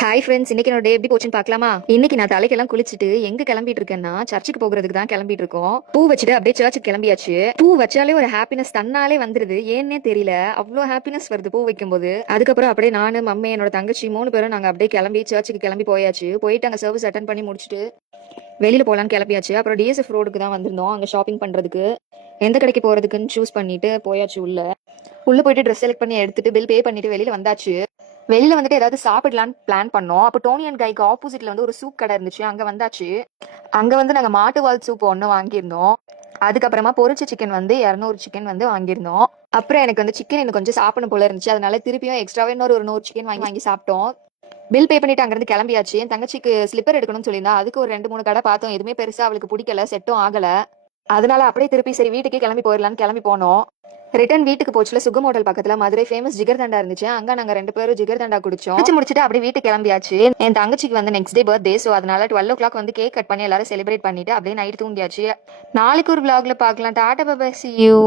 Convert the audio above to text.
Hi friends, இன்னைக்கு என்னோட டே எப்படி போச்சுன்னு பார்க்கலாமா? இன்னைக்கு நான் தலைக்கெல்லாம் குளிச்சுட்டு எங்க கிளம்பிட்டு இருக்கேன்னா சர்ச்சுக்கு போகிறதுக்கு தான் கிளம்பிட்டு இருக்கோம். பூ வச்சுட்டு அப்படியே சர்ச்சுக்கு கிளம்பியாச்சு. பூ வச்சாலே ஒரு ஹாப்பினஸ் தன்னாலே வந்துருது, ஏன்னே தெரியல. அவ்வளோ ஹாப்பினஸ் வருது பூ வைக்கும்போது. அதுக்கப்புறம் அப்படியே நானு, மம்மி, என்னோட தங்கச்சி 3 பேரும் நாங்க அப்படியே கிளம்பி சர்ச்சுக்கு கிளம்பி போயாச்சு. போயிட்டு அங்க சர்வீஸ் அட்டன் பண்ணி முடிச்சுட்டு வெளியில போலான்னு கிளம்பியாச்சு. அப்புறம் டிஎஸ்எஃப் ரோடுக்கு தான் வந்திருந்தோம் அங்க ஷாப்பிங் பண்றதுக்கு. எந்த கடைக்கு போறதுக்குன்னு சூஸ் பண்ணிட்டு போயாச்சு. உள்ள போயிட்டு ட்ரெஸ் செலக்ட் பண்ணி எடுத்துட்டு பில் பே பண்ணிட்டு வெளியில வந்தாச்சு. வெளியில வந்துட்டு ஏதாவது சாப்பிடலான்னு பிளான் பண்ணோம். அப்போ டோனி அண்ட் கைக்கு ஆப்போசிட்ல வந்து ஒரு சூப் கடை இருந்துச்சு, அங்க வந்தாச்சு. அங்க வந்து நாங்க மாட்டுவால் சூப் ஒன்று வாங்கியிருந்தோம். அதுக்கப்புறமா பொரிச்ச சிக்கன் வந்து 200 சிக்கன் வந்து வாங்கியிருந்தோம். அப்புறம் எனக்கு வந்து சிக்கன் எனக்கு கொஞ்சம் சாப்பிடணும் போல இருந்துச்சு, அதனால திருப்பியும் எக்ஸ்ட்ராவே ஒரு 100 சிக்கன் வாங்கி வாங்கி சாப்பிட்டோம். பில் பே பண்ணிட்டு அங்கிருந்து கிளம்பியாச்சு. என் தங்கச்சிக்கு ஸ்லிப்பர் எடுக்கணும்னு சொல்லியிருந்தா, அதுக்கு ஒரு 2 3 கடை பார்த்தோம். எதுவுமே பெருசா அவளுக்கு பிடிக்கல, செட்டும் ஆகல. அதனால அப்படியே திருப்பி சரி வீட்டுக்கே கிளம்பி போயிடலான்னு கிளம்பி போனோம். ரிட்டர்ன் வீட்டுக்கு போச்சுல, சுகம் ஹோட்டல் பக்கத்துல மதுரை ஃபேமஸ் ஜிகர் தண்டா இருந்துச்சு. அங்க நாங்க 2 பேரும் ஜிகர் தண்டா குடிச்சோம். முடிச்சுட்டு அப்படியே வீட்டுக்கு கிளம்பியாச்சு. என் தங்கச்சிக்கு வந்து நெக்ஸ்ட் டே பர்த்டே, சோ அதனால 12 o'clock வந்து கேக் கட் பண்ணி எல்லாரும் செலிப்ரேட் பண்ணிட்டு அப்படியே நைட் தூங்கியாச்சு. நாளைக்கு ஒரு vlogல பார்க்கலாம். டாடா பை பை, see you.